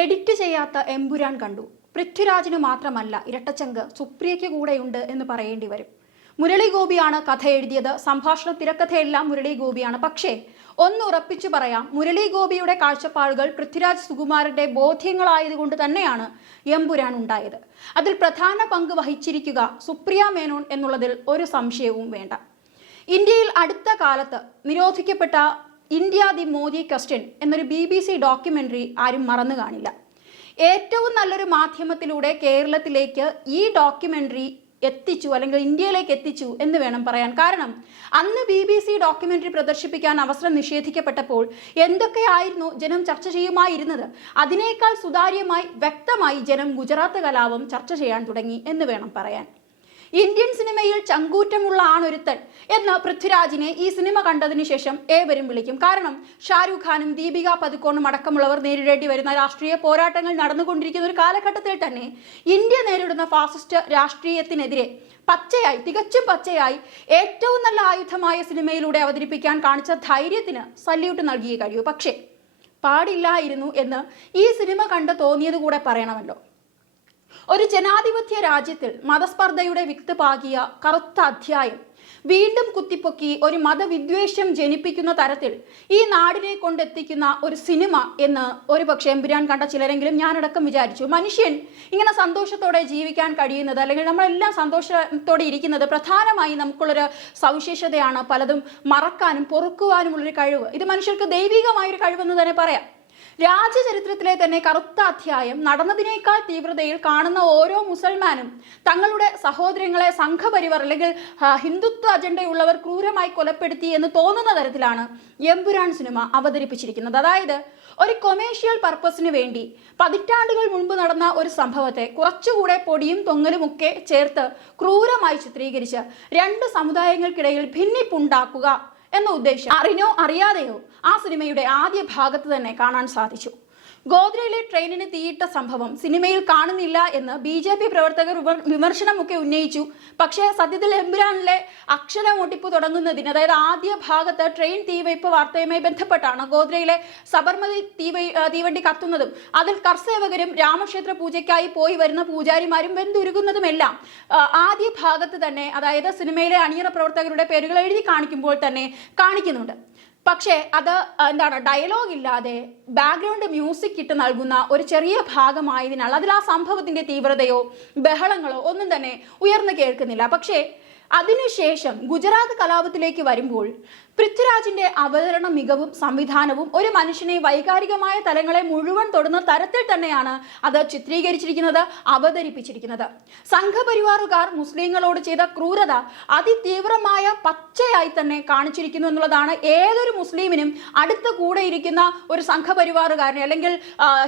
Edit ചെയ്യാത്ത എമ്പുരാൻ കണ്ടു. പൃഥ്വിരാജിന് മാത്രമല്ല ഇരട്ടച്ചങ്ക് സുപ്രിയയ്ക്ക് കൂടെയുണ്ട് എന്ന് പറയേണ്ടി വരും. മുരളി ഗോപിയാണ് കഥ എഴുതിയത്. സംഭാഷണ തിരക്കഥയെല്ലാം മുരളി ഗോപിയാണ്. പക്ഷേ ഒന്ന് ഉറപ്പിച്ചു പറയാം മുരളി ഗോപിയുടെ കാഴ്ചപ്പാടുകൾ പൃഥ്വിരാജ് സുകുമാരന്റെ ബോധ്യങ്ങളായതുകൊണ്ട് തന്നെയാണ് എമ്പുരാൻ ഉണ്ടായത്. അതിൽ പ്രധാന പങ്ക് വഹിച്ചിരിക്കുക സുപ്രിയ മേനോൻ എന്നുള്ളതിൽ ഒരു സംശയവും വേണ്ട. ഇന്ത്യയിൽ അടുത്ത കാലത്ത് നിരോധിക്കപ്പെട്ട ഇന്ത്യ ദി മോദി ക്വസ്റ്റ്യൻ എന്നൊരു ബി ബി സി ഡോക്യുമെന്ററി ആരും മറന്നു കാണില്ല. ഏറ്റവും നല്ലൊരു മാധ്യമത്തിലൂടെ കേരളത്തിലേക്ക് ഈ ഡോക്യുമെന്ററി എത്തിച്ചു അല്ലെങ്കിൽ ഇന്ത്യയിലേക്ക് എത്തിച്ചു എന്ന് വേണം പറയാൻ. കാരണം അന്ന് ബി ബി സി ഡോക്യുമെന്ററി പ്രദർശിപ്പിക്കാൻ അവസരം നിഷേധിക്കപ്പെട്ടപ്പോൾ എന്തൊക്കെയായിരുന്നു ജനം ചർച്ച ചെയ്യുമായിരുന്നത്? അതിനേക്കാൾ സുതാര്യമായി വ്യക്തമായി ജനം ഗുജറാത്ത് കലാപം ചർച്ച ചെയ്യാൻ തുടങ്ങി എന്ന് വേണം പറയാൻ. ഇന്ത്യൻ സിനിമയിൽ ചങ്കൂറ്റമുള്ള ആണൊരുത്തൻ എന്ന് പൃഥ്വിരാജിനെ ഈ സിനിമ കണ്ടതിന് ശേഷം ഏവരും വിളിക്കും. കാരണം ഷാരൂഖ് ഖാനും ദീപിക പതുക്കോണും അടക്കമുള്ളവർ നേരിടേണ്ടി വരുന്ന രാഷ്ട്രീയ പോരാട്ടങ്ങൾ നടന്നുകൊണ്ടിരിക്കുന്ന ഒരു കാലഘട്ടത്തിൽ തന്നെ ഇന്ത്യ നേരിടുന്ന ഫാസിസ്റ്റ് രാഷ്ട്രീയത്തിനെതിരെ പച്ചയായി തികച്ചും പച്ചയായി ഏറ്റവും നല്ല ആയുധമായ സിനിമയിലൂടെ അവതരിപ്പിക്കാൻ കാണിച്ച ധൈര്യത്തിന് സല്യൂട്ട് നൽകിയേ കഴിയൂ. പക്ഷേ പാടില്ലായിരുന്നു എന്ന് ഈ സിനിമ കണ്ട് തോന്നിയത് കൂടെ പറയണമല്ലോ. ഒരു ജനാധിപത്യ രാജ്യത്തിൽ മതസ്പർദ്ധയുടെ വിത്ത് പാകിയ കറുത്ത അധ്യായം. വീണ്ടും കുത്തിപ്പൊക്കി ഒരു മതവിദ്വേഷം ജനിപ്പിക്കുന്ന തരത്തിൽ ഈ നാടിനെ കൊണ്ടെത്തിക്കുന്ന ഒരു സിനിമ എന്ന് ഒരു പക്ഷേ എമ്പുരാൻ കണ്ട ചിലരെങ്കിലും ഞാനടക്കം വിചാരിച്ചു. മനുഷ്യൻ ഇങ്ങനെ സന്തോഷത്തോടെ ജീവിക്കാൻ കഴിയുന്നത് അല്ലെങ്കിൽ നമ്മളെല്ലാം സന്തോഷത്തോടെ ഇരിക്കുന്നത് പ്രധാനമായി നമുക്കുള്ളൊരു സവിശേഷതയാണ് പലതും മറക്കാനും പൊറുക്കുവാനുമുള്ളൊരു കഴിവ്. ഇത് മനുഷ്യർക്ക് ദൈവികമായൊരു കഴിവെന്ന് തന്നെ പറയാം. രാജ്യചരിത്രത്തിലെ തന്നെ കറുത്ത അധ്യായം നടന്നതിനേക്കാൾ തീവ്രതയിൽ കാണുന്ന ഓരോ മുസൽമാനും തങ്ങളുടെ സഹോദരങ്ങളെ സംഘപരിവർ അല്ലെങ്കിൽ ഹിന്ദുത്വ അജണ്ടയുള്ളവർ ക്രൂരമായി കൊലപ്പെടുത്തി എന്ന് തോന്നുന്ന തരത്തിലാണ് എമ്പുരാൻ സിനിമ അവതരിപ്പിച്ചിരിക്കുന്നത്. അതായത് ഒരു കൊമേഴ്ഷ്യൽ പർപ്പസിന് വേണ്ടി പതിറ്റാണ്ടുകൾ മുൻപ് നടന്ന ഒരു സംഭവത്തെ കുറച്ചുകൂടെ പൊടിയും തൊങ്ങലുമൊക്കെ ചേർത്ത് ക്രൂരമായി ചിത്രീകരിച്ച് രണ്ട് സമുദായങ്ങൾക്കിടയിൽ ഭിന്നിപ്പുണ്ടാക്കുക എന്ന ഉദ്ദേശം അറിഞ്ഞോ അറിയാതെയോ ആ സിനിമയുടെ ആദ്യ ഭാഗത്ത് തന്നെ കാണാൻ സാധിച്ചു. ഗോദ്രയിലെ ട്രെയിനിന് തീയിട്ട സംഭവം സിനിമയിൽ കാണുന്നില്ല എന്ന് ബി ജെ പി പ്രവർത്തകർ വിമർശനമൊക്കെ ഉന്നയിച്ചു. പക്ഷേ സത്യത്തിൽ എമ്പുരാനിലെ അക്ഷരമൊട്ടിപ്പ് തുടങ്ങുന്നതിന് അതായത് ആദ്യ ഭാഗത്ത് ട്രെയിൻ തീവയ്പ് വാർത്തയുമായി ബന്ധപ്പെട്ടാണ് ഗോദ്രയിലെ സബർമതി തീവൈ തീവണ്ടി കത്തുന്നതും. അതിൽ കർസേവകരും രാമക്ഷേത്ര പൂജയ്ക്കായി പോയി വരുന്ന പൂജാരിമാരും വെന്തുരുകുന്നതുമെല്ലാം ആ, ആദ്യ ഭാഗത്ത് തന്നെ അതായത് സിനിമയിലെ അണിയറ പ്രവർത്തകരുടെ പേരുകൾ എഴുതി കാണിക്കുമ്പോൾ തന്നെ കാണിക്കുന്നുണ്ട്. പക്ഷേ അത് എന്താണ് ഡയലോഗ് ഇല്ലാതെ ബാക്ക്ഗ്രൗണ്ട് മ്യൂസിക് ഇട്ട് നൽകുന്ന ഒരു ചെറിയ ഭാഗമായതിനാൽ അതിൽ ആ സംഭവത്തിന്റെ തീവ്രതയോ ബഹളങ്ങളോ ഒന്നും തന്നെ ഉയർന്നു കേൾക്കുന്നില്ല. പക്ഷേ അതിനുശേഷം ഗുജറാത്ത് കലാപത്തിലേക്ക് വരുമ്പോൾ പൃഥ്വിരാജിന്റെ അവതരണ മികവും സംവിധാനവും ഒരു മനുഷ്യനെ വൈകാരികമായ തലങ്ങളെ മുഴുവൻ തൊടുന്ന തരത്തിൽ തന്നെയാണ് അത് ചിത്രീകരിച്ചിരിക്കുന്നത് അവതരിപ്പിച്ചിരിക്കുന്നത്. സംഘപരിവാറുകാർ മുസ്ലിങ്ങളോട് ചെയ്ത ക്രൂരത അതിതീവ്രമായ പച്ചയായി തന്നെ കാണിച്ചിരിക്കുന്നു എന്നുള്ളതാണ് ഏതൊരു മുസ്ലിമിനും അടുത്ത കൂടെ ഇരിക്കുന്ന ഒരു സംഘപരിവാറുകാരനെ അല്ലെങ്കിൽ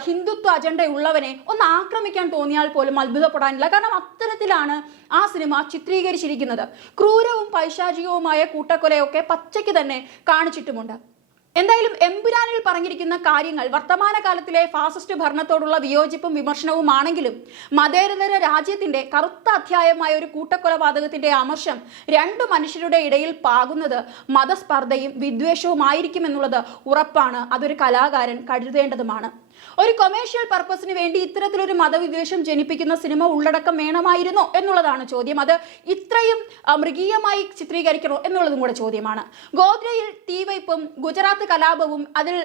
ഹിന്ദുത്വ അജണ്ട ഉള്ളവനെ ഒന്ന് ആക്രമിക്കാൻ തോന്നിയാൽ പോലും അത്ഭുതപ്പെടാനില്ല. കാരണം അത്തരത്തിലാണ് ആ സിനിമ ചിത്രീകരിച്ചിരിക്കുന്നത്. ക്രൂരവും പൈശാചികവുമായ കൂട്ടക്കൊലയൊക്കെ പച്ചയ്ക്ക് തന്നെ കാണിച്ചിട്ടുമുണ്ട്. എന്തായാലും എമ്പുരാനിൽ പറഞ്ഞിരിക്കുന്ന കാര്യങ്ങൾ വർത്തമാനകാലത്തിലെ ഫാസിസ്റ്റ് ഭരണത്തോടുള്ള വിയോജിപ്പും വിമർശനവുമാണെങ്കിലും മതേതര രാജ്യത്തിന്റെ കറുത്ത അധ്യായമായ ഒരു കൂട്ടക്കൊലപാതകത്തിന്റെ അമർഷം രണ്ടു മനുഷ്യരുടെ ഇടയിൽ പാകുന്നത് മതസ്പർദ്ധയും വിദ്വേഷവുമായിരിക്കും എന്നുള്ളത് ഉറപ്പാണ്. അതൊരു കലാകാരൻ കരുതേണ്ടതുമാണ്. ഒരു കൊമേഴ്ഷ്യൽ പർപ്പസിന് വേണ്ടി ഇത്തരത്തിലൊരു മതവിദ്വേഷം ജനിപ്പിക്കുന്ന സിനിമ ഉള്ളടക്കം വേണമായിരുന്നോ എന്നുള്ളതാണ് ചോദ്യം. അത് ഇത്രയും മൃഗീയമായി ചിത്രീകരിക്കണോ എന്നുള്ളതും കൂടെ ചോദ്യമാണ്. ഗോദ്രയിൽ തീവയ്പും ഗുജറാത്ത് കലാപവും അതിൽ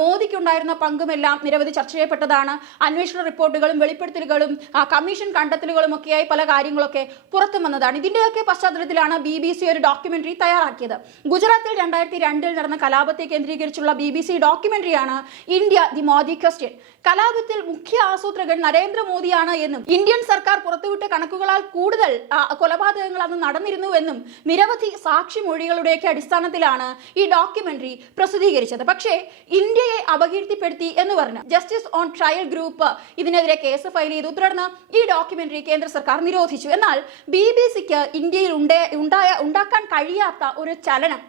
മോദിക്കുണ്ടായിരുന്ന പങ്കുമെല്ലാം നിരവധി ചർച്ച ചെയ്യപ്പെട്ടതാണ്. അന്വേഷണ റിപ്പോർട്ടുകളും വെളിപ്പെടുത്തലുകളും കമ്മീഷൻ കണ്ടെത്തലുകളും ഒക്കെയായി പല കാര്യങ്ങളൊക്കെ പുറത്തു വന്നതാണ്. ഇതിന്റെയൊക്കെ പശ്ചാത്തലത്തിലാണ് ബി ബി സി ഒരു ഡോക്യുമെന്ററി തയ്യാറാക്കിയത്. ഗുജറാത്തിൽ രണ്ടായിരത്തി രണ്ടിൽ നടന്ന കലാപത്തെ കേന്ദ്രീകരിച്ചുള്ള ബി ബി സി ഡോക്യുമെന്ററിയാണ് ഇന്ത്യ ദി മോദി ക്വസ്റ്റ്യൻ. കലാപത്തിൽ മുഖ്യ ആസൂത്രകൻ നരേന്ദ്രമോദിയാണ് എന്നും ഇന്ത്യൻ സർക്കാർ പുറത്തുവിട്ട കണക്കുകളാൽ കൂടുതൽ കൊലപാതകങ്ങൾ അന്ന് നടന്നിരുന്നുവെന്നും നിരവധി സാക്ഷിമൊഴികളുടെയൊക്കെ അടിസ്ഥാനത്തിലാണ് ഈ ഡോക്യുമെന്ററി പ്രസിദ്ധീകരിച്ചത്. പക്ഷേ ഇന്ത്യയെ അപകീർത്തിപ്പെടുത്തി എന്ന് പറഞ്ഞു ജസ്റ്റിസ് ഓൺ ട്രയൽ ഗ്രൂപ്പ് ഇതിനെതിരെ കേസ് ഫയൽ ചെയ്തു. തുടർന്ന് ഈ ഡോക്യുമെന്ററി കേന്ദ്ര സർക്കാർ നിരോധിച്ചു. എന്നാൽ ബി ബി സിക്ക് ഇന്ത്യയിൽ ഉണ്ടായ ഉണ്ടാക്കാൻ കഴിയാത്ത ഒരു ചലനം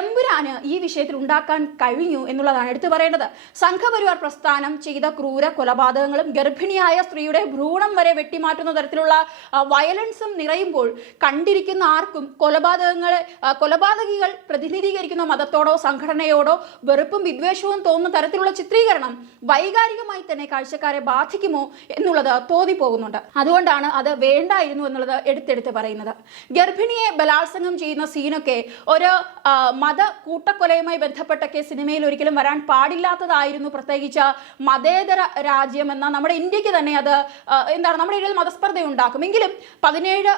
എമ്പുരാന് ഈ വിഷയത്തിൽ ഉണ്ടാക്കാൻ കഴിഞ്ഞു എന്നുള്ളതാണ് എടുത്തു പറയേണ്ടത്. സംഘപരിവാർ പ്രസ്ഥാനം ചെയ്ത ക്രൂര കൊലപാതകങ്ങളും ഗർഭിണിയായ സ്ത്രീയുടെ ഭ്രൂണം വരെ വെട്ടിമാറ്റുന്ന തരത്തിലുള്ള വയലൻസും നിറയുമ്പോൾ കണ്ടിരിക്കുന്ന ആർക്കും കൊലപാതകങ്ങളെ കൊലപാതകികൾ പ്രതിനിധീകരിക്കുന്ന മതത്തോടോ സംഘടനയോടോ വെറുപ്പും വിദ്വേഷവും തോന്നുന്ന തരത്തിലുള്ള ചിത്രീകരണം വൈകാരികമായി തന്നെ കാഴ്ചക്കാരെ ബാധിക്കുമോ എന്നുള്ളത് തോന്നിപ്പോകുന്നുണ്ട്. അതുകൊണ്ടാണ് അത് വേണ്ടായിരുന്നു എന്നുള്ളത് എടുത്തെടുത്ത് പറയുന്നത്. ഗർഭിണിയെ ബലാത്സംഗം ചെയ്യുന്ന സീനൊക്കെ ഒരു മത കൂട്ടക്കൊലയുമായി ബന്ധപ്പെട്ടൊക്കെ സിനിമയിൽ ഒരിക്കലും വരാൻ പാടില്ലാത്തതായിരുന്നു പ്രത്യേകിച്ച് മതേതര രാജ്യമെന്ന നമ്മുടെ ഇന്ത്യയ്ക്ക് തന്നെ അത് എന്താണ് നമ്മുടെ ഇടയിൽ മതസ്പർദ്ധ ഉണ്ടാക്കും എങ്കിലും പതിനേഴ്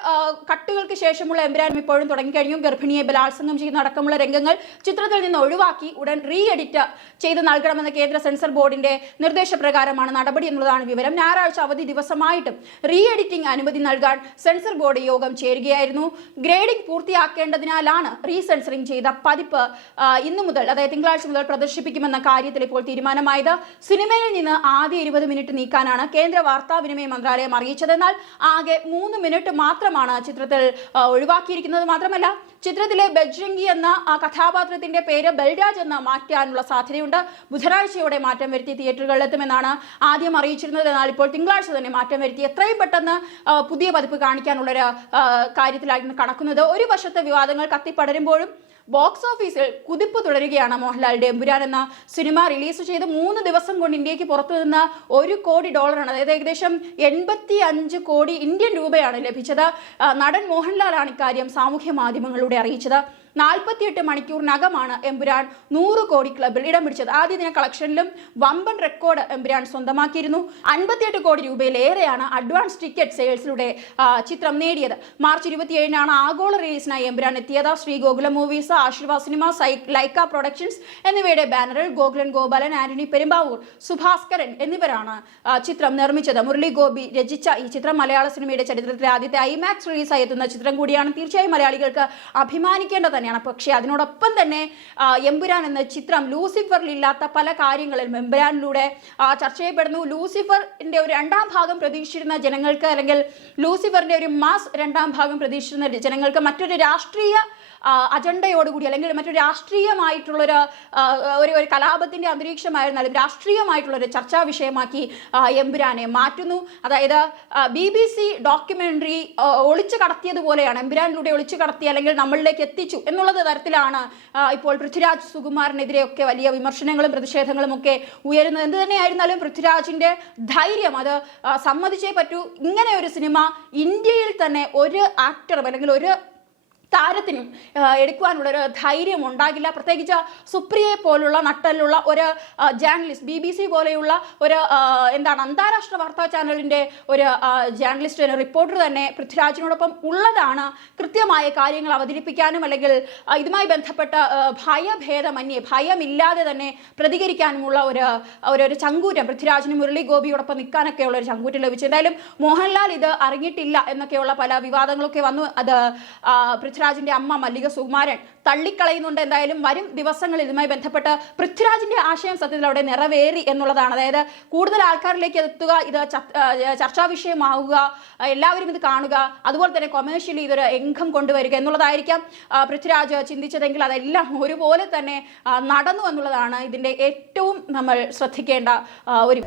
കട്ടുകൾക്ക് ശേഷമുള്ള എംബ്രാനും ഇപ്പോഴും തുടങ്ങിക്കഴിഞ്ഞു. ഗർഭിണിയെ ബലാത്സംഗം ചെയ്യുന്ന അടക്കമുള്ള രംഗങ്ങൾ ചിത്രത്തിൽ നിന്ന് ഒഴിവാക്കി ഉടൻ റീ എഡിറ്റ് ചെയ്ത് നൽകണമെന്ന കേന്ദ്ര സെൻസർ ബോർഡിന്റെ നിർദ്ദേശപ്രകാരമാണ് നടപടി എന്നുള്ളതാണ് വിവരം. ഞായറാഴ്ച അവധി ദിവസമായിട്ടും റീ എഡിറ്റിംഗ് അനുമതി നൽകാൻ സെൻസർ ബോർഡ് യോഗം ചേരുകയായിരുന്നു. ഗ്രേഡിംഗ് പൂർത്തിയാക്കേണ്ടതിനാലാണ് റീ സെൻസറിംഗ് ചെയ്ത പതിപ്പ് ഇന്നു മുതൽ അതായത് തിങ്കളാഴ്ച മുതൽ പ്രദർശിപ്പിക്കുമെന്ന കാര്യത്തിൽ ഇപ്പോൾ തീരുമാനമായത്. സിനിമയിൽ നിന്ന് ആദ്യ ഇരുപത് മിനിറ്റ് നീക്കാനാണ് കേന്ദ്ര വാർത്താവിനിമയ മന്ത്രാലയം അറിയിച്ചത്. എന്നാൽ ആകെ മൂന്ന് മിനിറ്റ് മാത്രമാണ് ചിത്രത്തിൽ ഒഴിവാക്കിയിരിക്കുന്നത്. മാത്രമല്ല ചിത്രത്തിലെ ബജ്രംഗി എന്ന കഥാപാത്രത്തിന്റെ പേര് ബൽരാജ് എന്ന് മാറ്റാനുള്ള സാധ്യതയുണ്ട്. ബുധനാഴ്ചയോടെ മാറ്റം വരുത്തി തിയേറ്ററുകളിൽ എത്തുമെന്നാണ് ആദ്യം അറിയിച്ചിരുന്നത്. എന്നാൽ ഇപ്പോൾ തിങ്കളാഴ്ച തന്നെ മാറ്റം വരുത്തി എത്രയും പെട്ടെന്ന് പുതിയ പതിപ്പ് കാണിക്കാനുള്ളൊരു കാര്യത്തിലായിരുന്നു കണക്കുന്നത്. ഒരു വശത്തെ വിവാദങ്ങൾ കത്തിപ്പടരുമ്പോഴും ബോക്സ് ഓഫീസിൽ കുതിപ്പ് തുടരുകയാണ് മോഹൻലാലിന്റെ എമ്പുരാൻ എന്ന സിനിമ റിലീസ് ചെയ്ത് മൂന്ന് ദിവസം കൊണ്ട് ഇന്ത്യയ്ക്ക് പുറത്തു നിന്ന് ഒരു കോടി ഡോളറാണ്. അതായത് ഏകദേശം എൺപത്തി അഞ്ച് കോടി ഇന്ത്യൻ രൂപയാണ് ലഭിച്ചത്. നടൻ മോഹൻലാലാണ് ഇക്കാര്യം സാമൂഹ്യ മാധ്യമങ്ങളിലൂടെ അറിയിച്ചത്. നാൽപ്പത്തിയെട്ട് മണിക്കൂറിനകമാണ് എമ്പുരാൻ നൂറ് കോടി ക്ലബിൽ ഇടം പിടിച്ചത്. ആദ്യ ദിന കളക്ഷനിലും വമ്പൻ റെക്കോർഡ് എമ്പുരാൻ സ്വന്തമാക്കിയിരുന്നു. അൻപത്തിയെട്ട് കോടി രൂപയിലേറെയാണ് അഡ്വാൻസ് ടിക്കറ്റ് സെയിൽസിലൂടെ ചിത്രം നേടിയത്. മാർച്ച് ഇരുപത്തിയേഴിനാണ് ആഗോള റിലീസിനായി എമ്പുരാൻ എത്തിയത്. Sree Gokula movies Aashirvad cinema Lyca productions എന്നിവയുടെ ബാനറിൽ ഗോകുലൻ ഗോപാലൻ ആന്റണി പെരുമ്പാവൂർ സുഭാസ്കരൻ എന്നിവരാണ് ചിത്രം നിർമ്മിച്ചത്. മുരളി ഗോപി രചിച്ച ഈ ചിത്രം മലയാള സിനിമയുടെ ചരിത്രത്തിലെ ആദ്യത്തെ ഐമാക്സ് റിലീസായി എത്തുന്ന ചിത്രം കൂടിയാണ്. തീർച്ചയായും മലയാളികൾക്ക് അഭിമാനിക്കേണ്ടത് തന്നെയാണ്. പക്ഷേ അതിനോടൊപ്പം തന്നെ എമ്പുരാൻ എന്ന ചിത്രം ലൂസിഫറിൽ ഇല്ലാത്ത പല കാര്യങ്ങളിൽ എമ്പുരാനിലൂടെ ചർച്ച ചെയ്യപ്പെടുന്നു. ലൂസിഫറിന്റെ ഒരു രണ്ടാം ഭാഗം പ്രതീക്ഷിച്ചിരുന്ന ജനങ്ങൾക്ക് അല്ലെങ്കിൽ ലൂസിഫറിന്റെ ഒരു മാസ് രണ്ടാം ഭാഗം പ്രതീക്ഷിച്ചിരുന്ന ജനങ്ങൾക്ക് മറ്റൊരു രാഷ്ട്രീയ അജണ്ടയോടുകൂടി അല്ലെങ്കിൽ മറ്റൊരു രാഷ്ട്രീയമായിട്ടുള്ളൊരു ഒരു ഒരു കലാപത്തിന്റെ അന്തരീക്ഷമായിരുന്നാലും രാഷ്ട്രീയമായിട്ടുള്ളൊരു ചർച്ചാ വിഷയമാക്കി എമ്പുരാനെ മാറ്റുന്നു. അതായത് ബി ബി സി ഡോക്യുമെന്ററി ഒളിച്ചു കടത്തിയതുപോലെയാണ് എമ്പുരാനിലൂടെ ഒളിച്ചു കടത്തി അല്ലെങ്കിൽ നമ്മളിലേക്ക് എത്തിച്ചു എന്നുള്ളത് തരത്തിലാണ് ഇപ്പോൾ പൃഥ്വിരാജ് സുകുമാരനെതിരെയൊക്കെ വലിയ വിമർശനങ്ങളും പ്രതിഷേധങ്ങളും ഒക്കെ ഉയരുന്നത്. എന്ത് തന്നെയായിരുന്നാലും പൃഥ്വിരാജിന്റെ ധൈര്യം അത് സമ്മതിച്ചേ പറ്റൂ. ഇങ്ങനെ ഒരു സിനിമ ഇന്ത്യയിൽ തന്നെ ഒരു ആക്ടറും അല്ലെങ്കിൽ ഒരു താരത്തിനും എടുക്കുവാനുള്ള ഒരു ധൈര്യം ഉണ്ടാകില്ല. പ്രത്യേകിച്ച് സുപ്രിയെ പോലുള്ള നട്ടലുള്ള ഒരു ജേർണലിസ്റ്റ് ബി ബി സി പോലെയുള്ള ഒരു എന്താണ് അന്താരാഷ്ട്ര വാർത്താ ചാനലിന്റെ ഒരു ജേർണലിസ്റ്റ് റിപ്പോർട്ടർ തന്നെ പൃഥ്വിരാജിനോടൊപ്പം ഉള്ളതാണ് കൃത്യമായ കാര്യങ്ങൾ അവതരിപ്പിക്കാനും അല്ലെങ്കിൽ ഇതുമായി ബന്ധപ്പെട്ട ഭയഭേദമന്യേ ഭയമില്ലാതെ തന്നെ പ്രതികരിക്കാനുമുള്ള ഒരു ഒരു ചങ്കൂറ്റം പൃഥ്വിരാജിന് മുരളി ഗോപിയോടൊപ്പം നിൽക്കാനൊക്കെയുള്ള ഒരു ചങ്കൂറ്റം ലഭിച്ചു. എന്തായാലും മോഹൻലാൽ ഇത് അറിഞ്ഞിട്ടില്ല എന്നൊക്കെയുള്ള പല വിവാദങ്ങളൊക്കെ വന്നു. അത് പൃഥ്വിരാജിന്റെ അമ്മ മല്ലിക സുകുമാരൻ തള്ളിക്കളയുന്നുണ്ട് എന്തായാലും വരും ദിവസങ്ങളിൽ ഇതുമായി ബന്ധപ്പെട്ട് പൃഥ്വിരാജിന്റെ ആശയം സത്യത്തിൽ അവിടെ നിറവേറി എന്നുള്ളതാണ്. അതായത് കൂടുതൽ ആൾക്കാരിലേക്ക് എത്തുക ഇത് ചർച്ചാ വിഷയമാവുക എല്ലാവരും ഇത് കാണുക അതുപോലെ തന്നെ കൊമേഴ്ഷ്യലി ഇതൊരു എങ്കം കൊണ്ടുവരിക എന്നുള്ളതായിരിക്കാം. പൃഥ്വിരാജ് ചിന്തിച്ചതെങ്കിൽ അതെല്ലാം ഒരുപോലെ തന്നെ നടന്നു എന്നുള്ളതാണ് ഇതിന്റെ ഏറ്റവും നമ്മൾ ശ്രദ്ധിക്കേണ്ട ഒരു